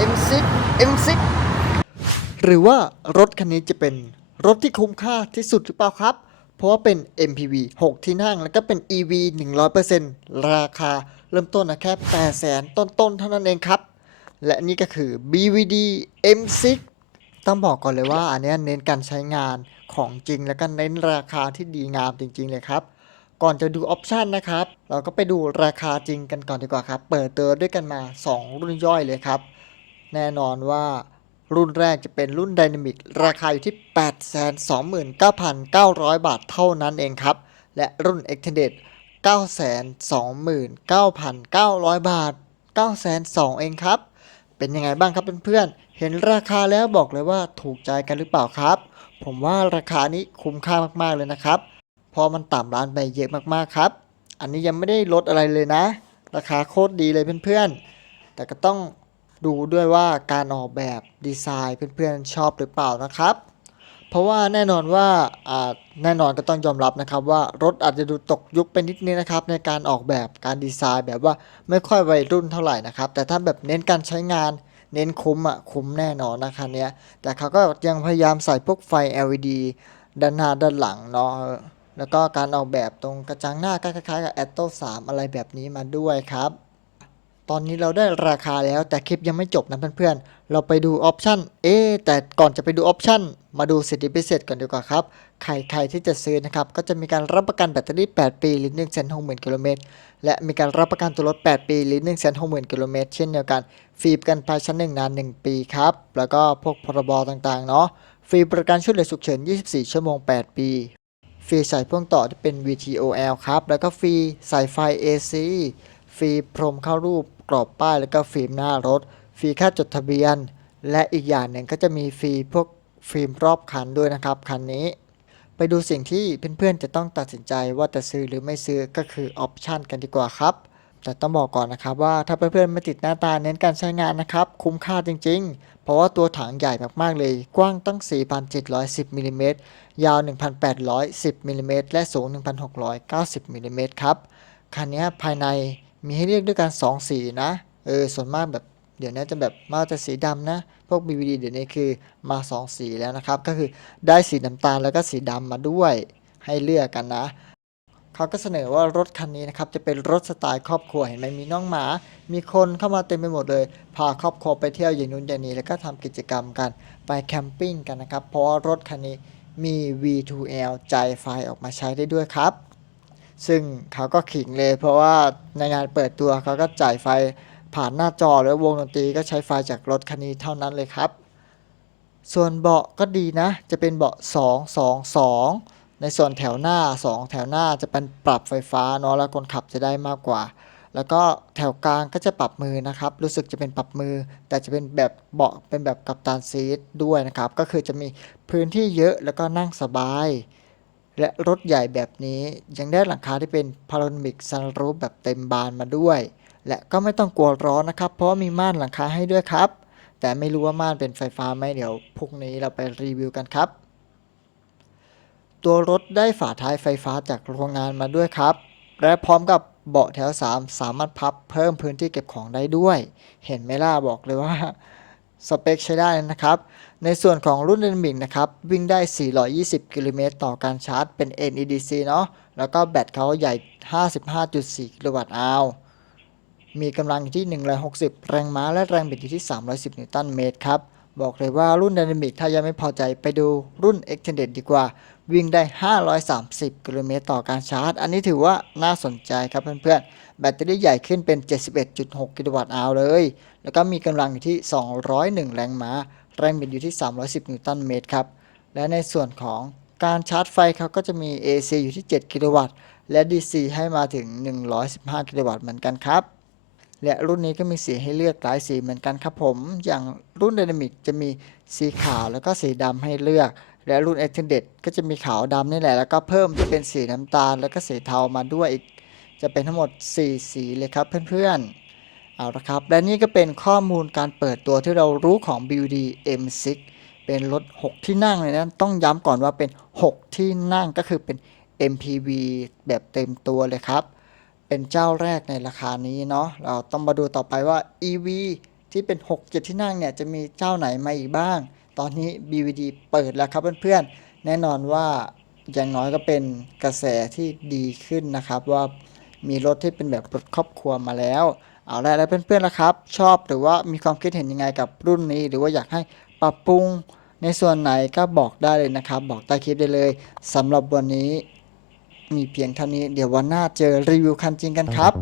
M6 M6 หรือว่ารถคันนี้จะเป็นรถที่คุ้มค่าที่สุดหรือเปล่าครับ เพราะว่าเป็น MPV 6 ที่นั่ง แล้วก็เป็น EV 100%ราคาเริ่มต้นนะแค่8แสนต้นๆ เท่านั้นเองครับ และนี่ก็คือ BVD M6 ต้องบอกก่อนเลยว่าอันนี้เน้นการใช้งานของจริง แล้วก็เน้นราคาที่ดีงามจริง ๆ เลยครับ ก่อนจะดูออปชันนะครับ เราก็ไปดูราคาจริงกันก่อนดีกว่าครับ เปิดเตัวด้วยกันมา 2 รุ่นย่อยเลยครับ แน่นอนว่ารุ่นแรกจะเป็นรุ่น Dynamic ราคาอยู่ที่ 829,900 บาทเท่านั้นเองครับ และรุ่น Extended 929,900 บาท 902,000เองครับ เป็นยังไงบ้างครับเพื่อนๆ เห็นราคาแล้วบอกเลยว่าถูกใจกันหรือเปล่าครับ ผมว่าราคานี้คุ้มค่ามากๆเลยนะครับ พอมันต่ำร้านไปเยอะมากๆครับ อันนี้ยังไม่ได้ลดอะไรเลยนะ ราคาโคตรดีเลยเพื่อนๆ แต่ก็ต้อง ดูด้วยว่าการออกแบบดีไซน์เพื่อนๆชอบหรือเปล่านะครับ เพราะว่าแน่นอนว่าอ่าแน่นอนก็ต้องยอมรับนะครับว่ารถอาจจะดูตกยุคไปนิดนึงนะครับ ในการออกแบบการดีไซน์แบบว่าไม่ค่อยวัยรุ่นเท่าไหร่นะครับ แต่ถ้าแบบเน้นการใช้งานเน้นคุ้มอะคุ้มแน่นอนนะคันนี้แต่เขาก็ยังพยายามใส่พวกไฟ LED ด้านหน้าด้านหลังเนาะแล้วก็การออกแบบตรงกระจังหน้าก็คล้ายๆกับ a t t o 3อะไรแบบนี้มาด้วยครับ ตอนนี้เราได้ราคาแล้วแต่คลิปยังไม่จบนะเพื่อนๆ เราไปดูออปชันเอ๊แต่ก่อนจะไปดูออปชันมาดูสิทธิพิเศษก่อนดีกว่าครับ ใครใครที่จะซื้อนะครับ ก็จะมีการรับประกันแบตเตอรี่ 8 ปีหรือ160,000กิโลเมตร และมีการรับประกันตัวรถ 8 ปีหรือ160,000กิโลเมตร เช่นเดียวกัน ฟรีประกันภัยชั้น 1 นาน 1 ปีครับ แล้วก็พวกพรบต่างๆ เนาะ ฟรีประกันช่วยเหลือฉุกเฉิน 24 ชั่วโมง 8 ปี ฟรีสายพ่วงต่อที่เป็น VTOL ครับ แล้วก็ฟรีสายไฟ AC ฟรีพรมเข้ารูป กรอบป้ายแล้วก็ฟิล์มหน้ารถ ฟรีค่าจดทะเบียน และอีกอย่างหนึ่งก็จะมีฟรีพวกฟิล์มรอบคันด้วยนะครับคันนี้ ไปดูสิ่งที่เพื่อนๆจะต้องตัดสินใจว่าจะซื้อหรือไม่ซื้อก็คือออปชันกันดีกว่าครับแต่ต้องบอกก่อนนะครับว่าถ้าเพื่อนๆไม่ติดหน้าตาเน้นการใช้งานนะครับ คุ้มค่าจริงๆ เพราะว่าตัวถังใหญ่มากๆเลย กว้างตั้ง 4,710มิลลิเมตรยาว 1,810มิลลิเมตรและสูง 1,690มิลลิเมตรครับคันนี้ภายใน มีให้เลือกด้วยกัน2สีนะ เออ ส่วนมากแบบเดี๋ยวนี้จะแบบมาแต่สีดำนะ พวก BVD เดี๋ยวนี้คือมา 2 สีแล้วนะครับ ก็คือได้สีน้ำตาลแล้วก็สีดำมาด้วยให้เลือกกันนะ เขาก็เสนอว่ารถคันนี้นะครับจะเป็นรถสไตล์ครอบครัวเห็นไหมมีน้องหมา มีคนเข้ามาเต็มไปหมดเลย พาครอบครัวไปเที่ยวอย่างนู้นอย่างนี้แล้วก็ทำกิจกรรมกันไปแคมปิ้งกันนะครับ เพราะว่ารถคันนี้มี V2L จ่ายไฟออกมาใช้ได้ด้วยครับ ซึ่งเขาก็ขิงเลยเพราะว่าในงานเปิดตัวเขาก็จ่ายไฟผ่านหน้าจอแล้ววงดนตรีก็ใช้ไฟจากรถคันนี้เท่านั้นเลยครับ ส่วนเบาะก็ดีนะ จะเป็นเบาะ 2 2 2 ในส่วนแถวหน้า 2 แถวหน้าจะเป็นปรับไฟฟ้าเนาะแล้วคนขับจะได้มากกว่า แล้วก็แถวกลางก็จะปรับมือนะครับ รู้สึกจะเป็นปรับมือ แต่จะเป็นแบบเบาะเป็นแบบกัปตันซีทด้วยนะครับ ก็คือจะมีพื้นที่เยอะแล้วก็นั่งสบาย และรถใหญ่แบบนี้ยังได้หลังคาที่เป็นพารามิกซันรูฟแบบเต็มบานมาด้วย และก็ไม่ต้องกลัวร้อนนะครับ เพราะมีม่านหลังคาให้ด้วยครับ แต่ไม่รู้ว่าม่านเป็นไฟฟ้าไหมเดี๋ยวพรุ่งนี้เราไปรีวิวกันครับ ตัวรถได้ฝาท้ายไฟฟ้าจากโรงงานมาด้วยครับ และพร้อมกับเบาะแถว 3 สามารถพับเพิ่มพื้นที่เก็บของได้ด้วย เห็นไหมล่ะบอกเลยว่าสเปคใช้ได้นะครับ ในส่วนของรุ่น Dynamic นะครับ วิ่งได้ 420 กิโลเมตรต่อการชาร์จ เป็น NEDC เนาะแล้วก็แบตเขาใหญ่ 55.4 กิโลวัตต์อาวมีกำลังอยู่ที่ 160 แรงม้าและแรงบิดอยู่ที่ 310 นิวตันเมตรครับ บอกเลยว่ารุ่น Dynamic ถ้ายังไม่พอใจไปดูรุ่น Extended ดีกว่า วิ่งได้ 530 กิโลเมตรต่อการชาร์จ อันนี้ถือว่าน่าสนใจครับเพื่อนๆ แบตเตอรี่ใหญ่ขึ้นเป็น 71.6 กิโลวัตต์อาวเลย แล้วก็มีกำลังอยู่ที่ 201 แรงม้า แรงบิดอยู่ที่ 310 นิวตันเมตรครับ และในส่วนของการชาร์จไฟเขาก็จะมี AC อยู่ที่ 7 กิโลวัตต์ และ DC ให้มาถึง 115 กิโลวัตต์เหมือนกันครับ และรุ่นนี้ก็มีสีให้เลือกหลายสีเหมือนกันครับผม อย่างรุ่น Dynamic จะมีสีขาวแล้วก็สีดำให้เลือก และรุ่น Extended ก็จะมีขาวดำนี่แหละ แล้วก็เพิ่มจะเป็นสีน้ำตาล แล้วก็สีเทามาด้วยอีก จะเป็นทั้งหมด 4 สีเลยครับเพื่อนๆ เอาละครับ และนี่ก็เป็นข้อมูลการเปิดตัวที่เรารู้ของ BUD M6 เป็นรถ 6 ที่นั่งเลยนะ ต้องย้ำก่อนว่าเป็น 6 ที่นั่งก็คือเป็น MPV แบบเต็มตัวเลยครับ เป็นเจ้าแรกในราคานี้เนาะ เราต้องมาดูต่อไปว่า EV ที่ที่เป็น 6 7 ที่นั่งเนี่ย จะมีเจ้าไหนมาอีกบ้าง ตอนนี้ BVD เปิดแล้วครับเพื่อนๆ แน่นอนว่าอย่างน้อยก็เป็นกระแสที่ดีขึ้นนะครับ ว่ามีรถที่เป็นแบบรถครอบครัวมาแล้ว เอาละแล้วเพื่อนๆล่ะครับ ชอบหรือว่ามีความคิดเห็นยังไงกับรุ่นนี้ หรือว่าอยากให้ปรับปรุงในส่วนไหนก็บอกได้เลยนะครับ บอกใต้คลิปได้เลยสำหรับวันนี้มีเพียงเท่านี้เดี๋ยววันหน้าเจอรีวิวคันจริงกันครับ